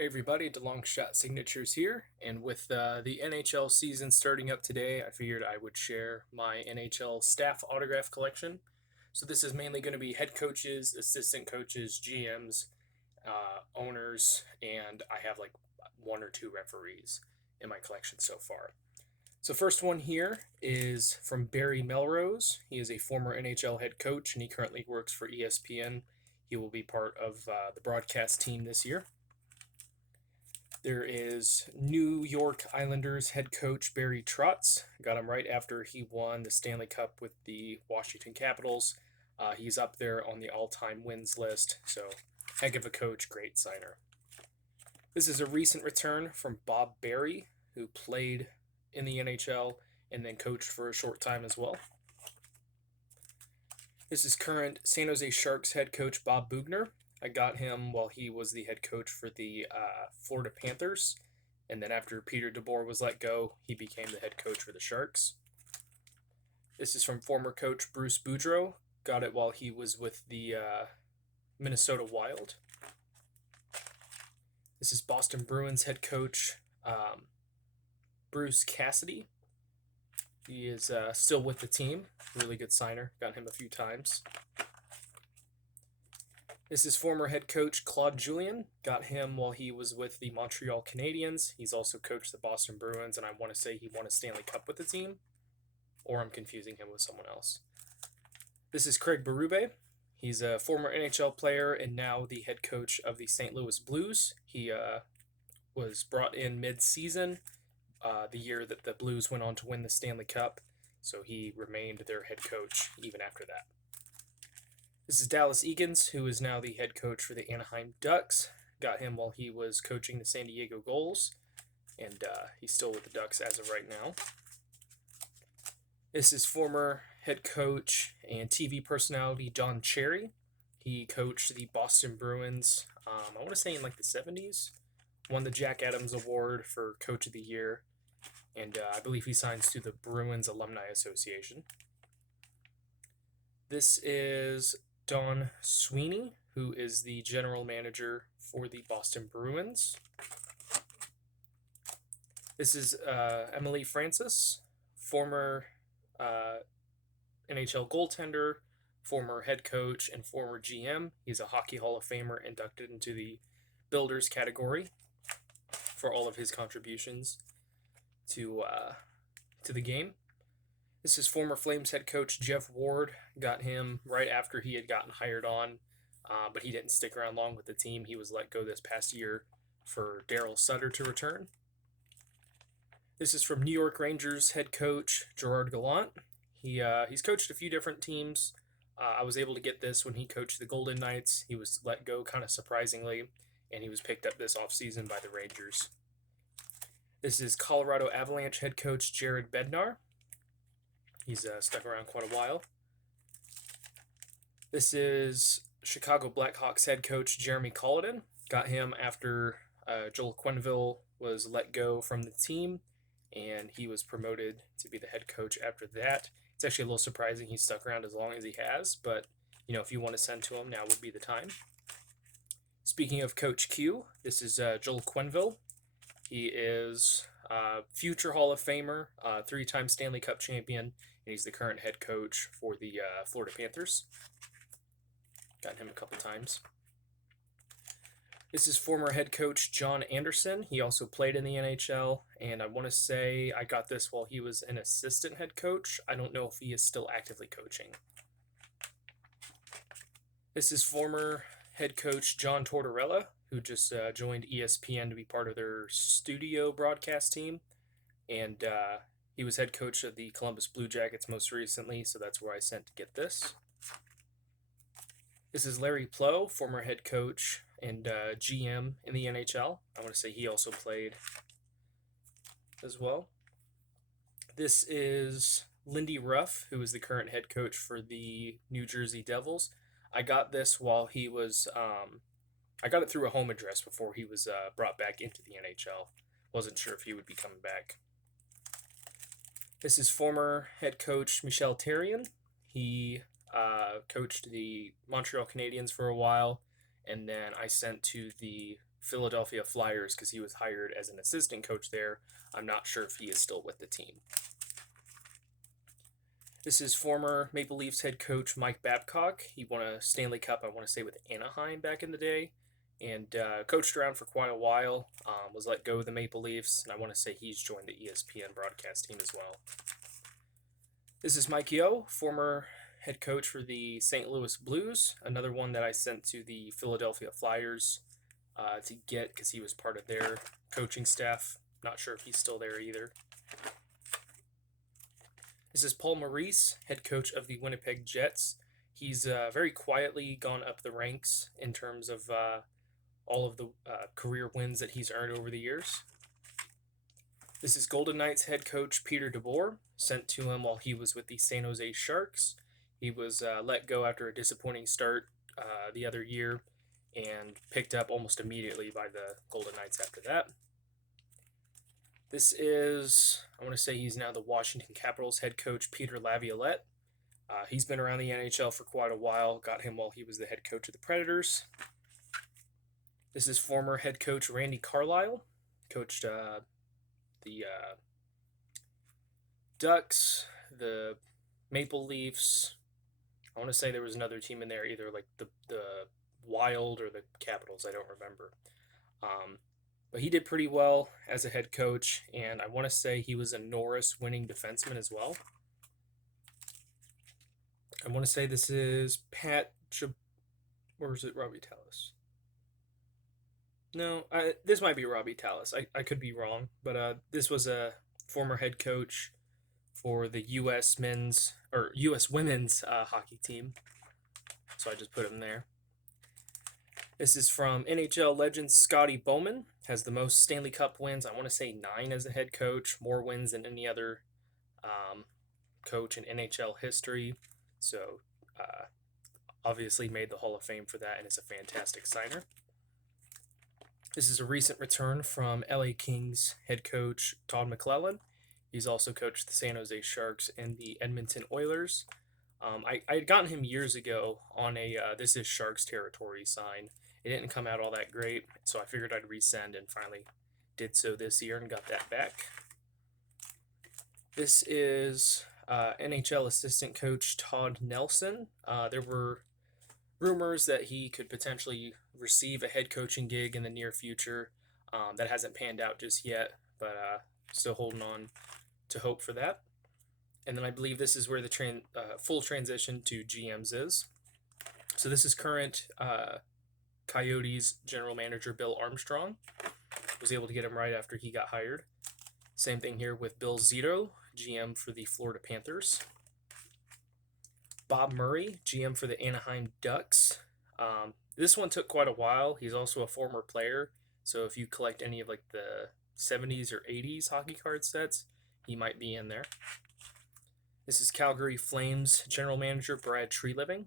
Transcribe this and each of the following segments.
Hey everybody, DeLong Shot Signatures here, and with the NHL season starting up today, I figured I would share my NHL staff autograph collection. So this is mainly going to be head coaches, assistant coaches, GMs, owners, and I have like one or two referees in my collection so far. So first one here is from Barry Melrose. He is a former NHL head coach, and he currently works for ESPN. He will be part of the broadcast team this year. There is New York Islanders head coach Barry Trotz. Got him right after he won the Stanley Cup with the Washington Capitals. He's up there on the all-time wins list, so heck of a coach, great signer. This is a recent return from Bob Berry, who played in the NHL and then coached for a short time as well. This is current San Jose Sharks head coach Bob Boughner. I got him while he was the head coach for the Florida Panthers, and then after Peter Deboer was let go, he became the head coach for the Sharks. This is from former coach Bruce Boudreau. Got it while he was with the Minnesota Wild. This is Boston Bruins head coach Bruce Cassidy. He is still with the team. Really good signer. Got him a few times. This is former head coach Claude Julien. Got him while he was with the Montreal Canadiens. He's also coached the Boston Bruins, and I want to say he won a Stanley Cup with the team. Or I'm confusing him with someone else. This is Craig Berube. He's a former NHL player and now the head coach of the St. Louis Blues. He was brought in mid-season, the year that the Blues went on to win the Stanley Cup. So he remained their head coach even after that. This is Dallas Egans, who is now the head coach for the Anaheim Ducks. Got him while he was coaching the San Diego Gulls, and he's still with the Ducks as of right now. This is former head coach and TV personality John Cherry. He coached the Boston Bruins, I want to say in like the 70s. Won the Jack Adams Award for Coach of the Year, and I believe he signs to the Bruins Alumni Association. This is Don Sweeney, who is the general manager for the Boston Bruins. This is Emily Francis, former NHL goaltender, former head coach, and former GM. He's a Hockey Hall of Famer inducted into the Builders category for all of his contributions to the game. This is former Flames head coach Jeff Ward. Got him right after he had gotten hired on, but he didn't stick around long with the team. He was let go this past year for Daryl Sutter to return. This is from New York Rangers head coach Gerard Gallant. He's coached a few different teams. I was able to get this when he coached the Golden Knights. He was let go kind of surprisingly, and he was picked up this offseason by the Rangers. This is Colorado Avalanche head coach Jared Bednar. He's stuck around quite a while. This is Chicago Blackhawks head coach Jeremy Colliton. Got him after Joel Quinville was let go from the team, and he was promoted to be the head coach after that. It's actually a little surprising he stuck around as long as he has, but if you want to send to him, now would be the time. Speaking of Coach Q, this is Joel Quinville. He is future Hall of Famer, three-time Stanley Cup champion, and he's the current head coach for the Florida Panthers. Got him a couple times. This is former head coach John Anderson. He also played in the NHL, and I want to say I got this while he was an assistant head coach. I don't know if he is still actively coaching. This is former head coach John Tortorella, who just joined ESPN to be part of their studio broadcast team. And he was head coach of the Columbus Blue Jackets most recently, so that's where I sent to get this. This is Larry Plow, former head coach and GM in the NHL. I want to say he also played as well. This is Lindy Ruff, who is the current head coach for the New Jersey Devils. I got this while he was... I got it through a home address before he was brought back into the NHL. Wasn't sure if he would be coming back. This is former head coach Michel Therrien. He coached the Montreal Canadiens for a while, and then I sent to the Philadelphia Flyers because he was hired as an assistant coach there. I'm not sure if he is still with the team. This is former Maple Leafs head coach Mike Babcock. He won a Stanley Cup, I want to say, with Anaheim back in the day, and coached around for quite a while, was let go of the Maple Leafs, and I want to say he's joined the ESPN broadcast team as well. This is Mike Yeo, former head coach for the St. Louis Blues, another one that I sent to the Philadelphia Flyers to get because he was part of their coaching staff. Not sure if he's still there either. This is Paul Maurice, head coach of the Winnipeg Jets. He's very quietly gone up the ranks in terms of all of the career wins that he's earned over the years. This is Golden Knights head coach Peter Deboer, sent to him while he was with the San Jose Sharks. He was let go after a disappointing start the other year and picked up almost immediately by the Golden Knights after that. This is, I want to say he's now the Washington Capitals head coach, Peter Laviolette. He's been around the NHL for quite a while. Got him while he was the head coach of the Predators. This is former head coach Randy Carlisle. Coached the Ducks, the Maple Leafs. I want to say there was another team in there, either like the Wild or the Capitals. I don't remember. But he did pretty well as a head coach, and I want to say he was a Norris winning defenseman as well. I want to say this is or is it Robbie Tallis? No, this might be Robbie Tallis. I could be wrong, but this was a former head coach for the U.S. women's hockey team, so I just put him there. This is from NHL legend Scotty Bowman. Has the most Stanley Cup wins. I want to say 9 as a head coach. More wins than any other coach in NHL history. So obviously made the Hall of Fame for that and is a fantastic signer. This is a recent return from LA Kings head coach Todd McLellan. He's also coached the San Jose Sharks and the Edmonton Oilers. I had gotten him years ago on a This is Sharks Territory sign. It didn't come out all that great, so I figured I'd resend and finally did so this year and got that back. This is NHL assistant coach Todd Nelson. There were rumors that he could potentially receive a head coaching gig in the near future. That hasn't panned out just yet, but still holding on to hope for that. And then I believe this is where the full transition to GMs is. So this is current Coyotes general manager Bill Armstrong. Was able to get him right after he got hired. Same thing here with Bill Zito, GM for the Florida Panthers. Bob Murray, GM for the Anaheim Ducks. This one took quite a while. He's also a former player, so if you collect any of like the 70s or 80s hockey card sets, he might be in there. This is Calgary Flames general manager Brad Treliving.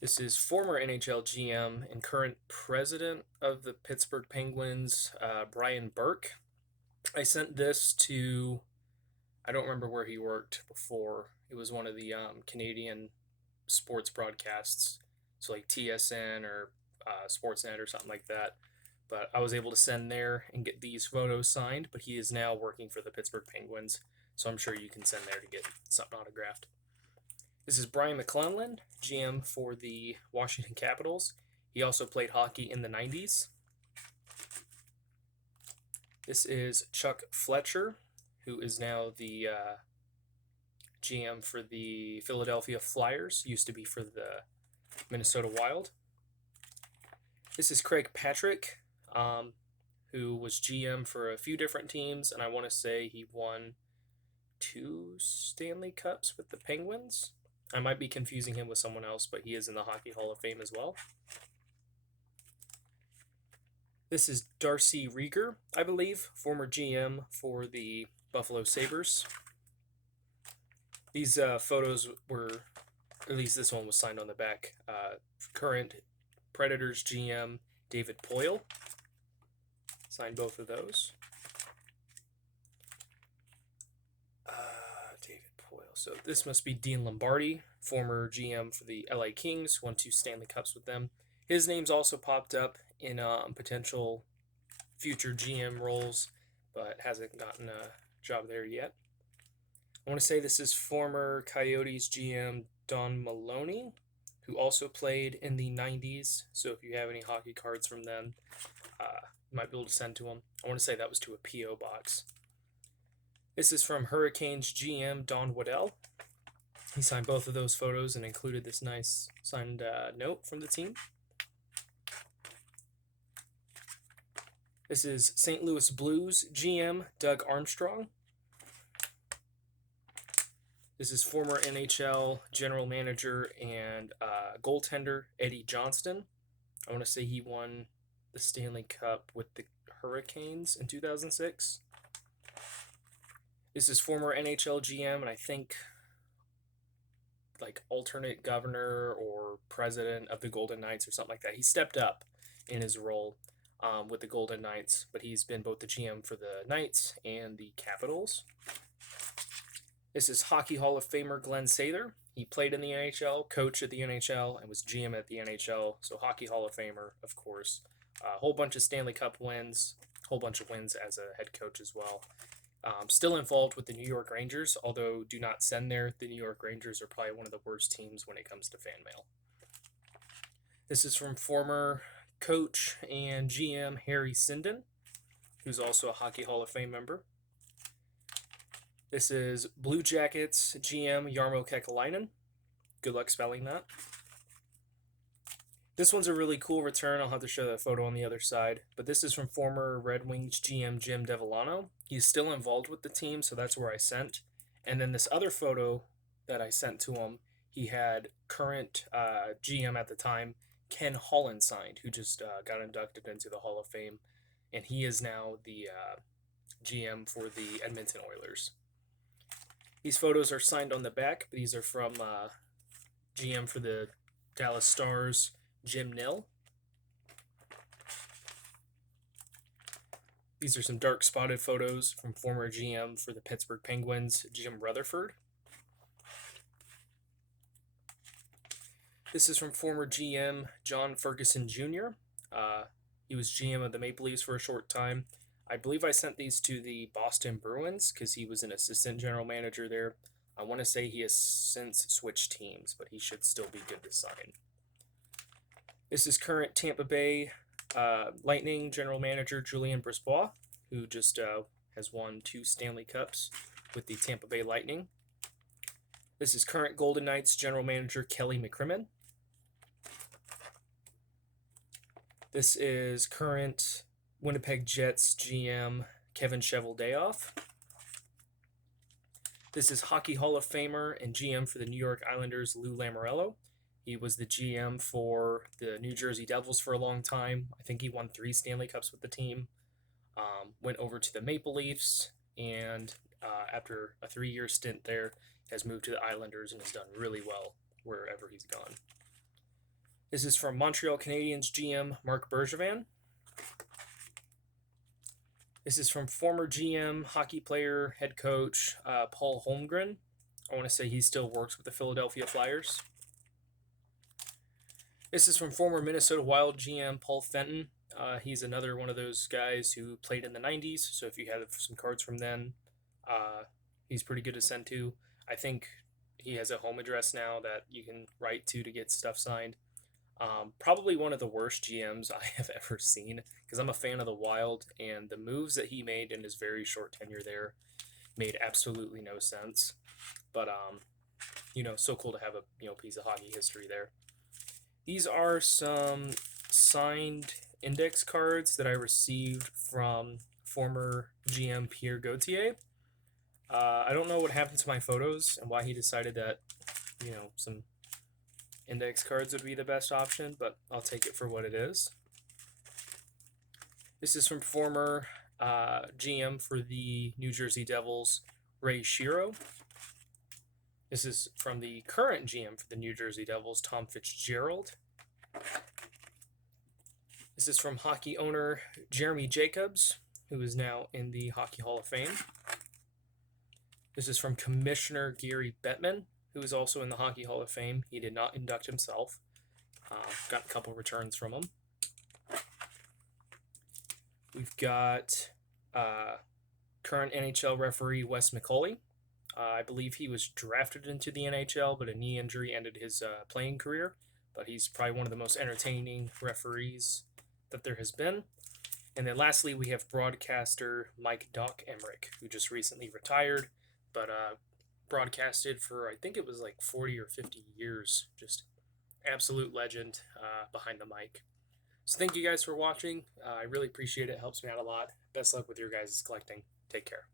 This is former NHL GM and current president of the Pittsburgh Penguins, Brian Burke. I sent this to, I don't remember where he worked before. It was one of the Canadian sports broadcasts, so like TSN or Sportsnet or something like that. But I was able to send there and get these photos signed, but he is now working for the Pittsburgh Penguins, so I'm sure you can send there to get something autographed. This is Brian McClellan, GM for the Washington Capitals. He also played hockey in the 90s. This is Chuck Fletcher, who is now the GM for the Philadelphia Flyers, used to be for the Minnesota Wild. This is Craig Patrick, who was GM for a few different teams, and I want to say he won 2 Stanley Cups with the Penguins. I might be confusing him with someone else, but he is in the Hockey Hall of Fame as well. This is Darcy Rieger, I believe, former GM for the Buffalo Sabres. These photos were, at least this one was signed on the back. Current Predators GM David Poyle. Signed both of those. So this must be Dean Lombardi, former GM for the LA Kings, won 2 Stanley Cups with them. His name's also popped up in potential future GM roles, but hasn't gotten a job there yet. I want to say this is former Coyotes GM Don Maloney, who also played in the 90s. So if you have any hockey cards from then, you might be able to send to him. I want to say that was to a P.O. box. This is from Hurricanes GM Don Waddell. He signed both of those photos and included this nice signed note from the team. This is St. Louis Blues GM Doug Armstrong. This is former NHL general manager and goaltender Eddie Johnston. I want to say he won the Stanley Cup with the Hurricanes in 2006. This is former NHL GM and I think like alternate governor or president of the Golden Knights or something like that. He stepped up in his role with the Golden Knights, but he's been both the GM for the Knights and the Capitals. This is Hockey Hall of Famer Glenn Saylor. He played in the NHL, coached at the NHL, and was GM at the NHL. So Hockey Hall of Famer, of course. A whole bunch of Stanley Cup wins, whole bunch of wins as a head coach as well. Still involved with the New York Rangers, although do not send there. The New York Rangers are probably one of the worst teams when it comes to fan mail. This is from former coach and GM Harry Sinden, who's also a Hockey Hall of Fame member. This is Blue Jackets GM Jarmo Kekalainen. Good luck spelling that. This one's a really cool return. I'll have to show that photo on the other side. But this is from former Red Wings GM Jim Devellano. He's still involved with the team, so that's where I sent. And then this other photo that I sent to him, he had current GM at the time, Ken Holland, signed, who just got inducted into the Hall of Fame. And he is now the GM for the Edmonton Oilers. These photos are signed on the back. These are from GM for the Dallas Stars, Jim Nill. These are some dark spotted photos from former GM for the Pittsburgh Penguins, Jim Rutherford. This is from former GM John Ferguson Jr. He was GM of the Maple Leafs for a short time. I believe I sent these to the Boston Bruins because he was an assistant general manager there. I want to say he has since switched teams, but he should still be good to sign. This is current Tampa Bay Lightning general manager Julian Brisbaugh, who just has won 2 Stanley Cups with the Tampa Bay Lightning. This is current Golden Knights general manager Kelly McCrimmon. This is current Winnipeg Jets GM Kevin Cheveldayoff. This is Hockey Hall of Famer and GM for the New York Islanders Lou Lamarello. He was the GM for the New Jersey Devils for a long time. I think he won 3 Stanley Cups with the team. Went over to the Maple Leafs, and after a 3-year stint there, has moved to the Islanders and has done really well wherever he's gone. This is from Montreal Canadiens GM Marc Bergevin. This is from former GM, hockey player, head coach Paul Holmgren. I want to say he still works with the Philadelphia Flyers. This is from former Minnesota Wild GM Paul Fenton. He's another one of those guys who played in the 90s, so if you have some cards from then, he's pretty good to send to. I think he has a home address now that you can write to get stuff signed. Probably one of the worst GMs I have ever seen, because I'm a fan of the Wild, and the moves that he made in his very short tenure there made absolutely no sense. But, so cool to have a piece of hockey history there. These are some signed index cards that I received from former GM Pierre Gauthier. I don't know what happened to my photos and why he decided that, some index cards would be the best option, but I'll take it for what it is. This is from former GM for the New Jersey Devils, Ray Shiro. This is from the current GM for the New Jersey Devils, Tom Fitzgerald. This is from hockey owner Jeremy Jacobs, who is now in the Hockey Hall of Fame. This is from Commissioner Gary Bettman, who is also in the Hockey Hall of Fame. He did not induct himself. Got a couple returns from him. We've got current NHL referee Wes Mccully. I believe he was drafted into the NHL, but a knee injury ended his playing career. But he's probably one of the most entertaining referees that there has been. And then lastly, we have broadcaster Doc Emerick, who just recently retired, but broadcasted for, I think it was like 40 or 50 years. Just absolute legend behind the mic. So thank you guys for watching. I really appreciate it. It helps me out a lot. Best luck with your guys' collecting. Take care.